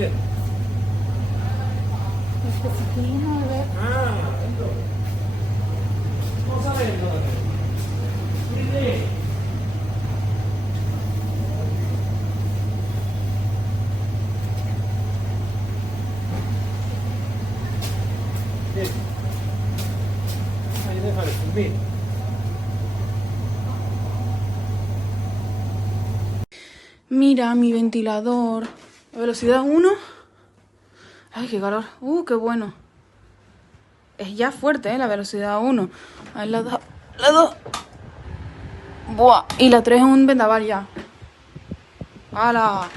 haciendo? Dispositivo de ver. Esto. Vamos a ver, mire. Ahí déjale subir. Mira mi ventilador. Velocidad 1. Ay, qué calor. Qué bueno. Es ya fuerte, la velocidad 1. Ahí la 2. La 2. Buah. Y la 3 es un vendaval ya. ¡Hala!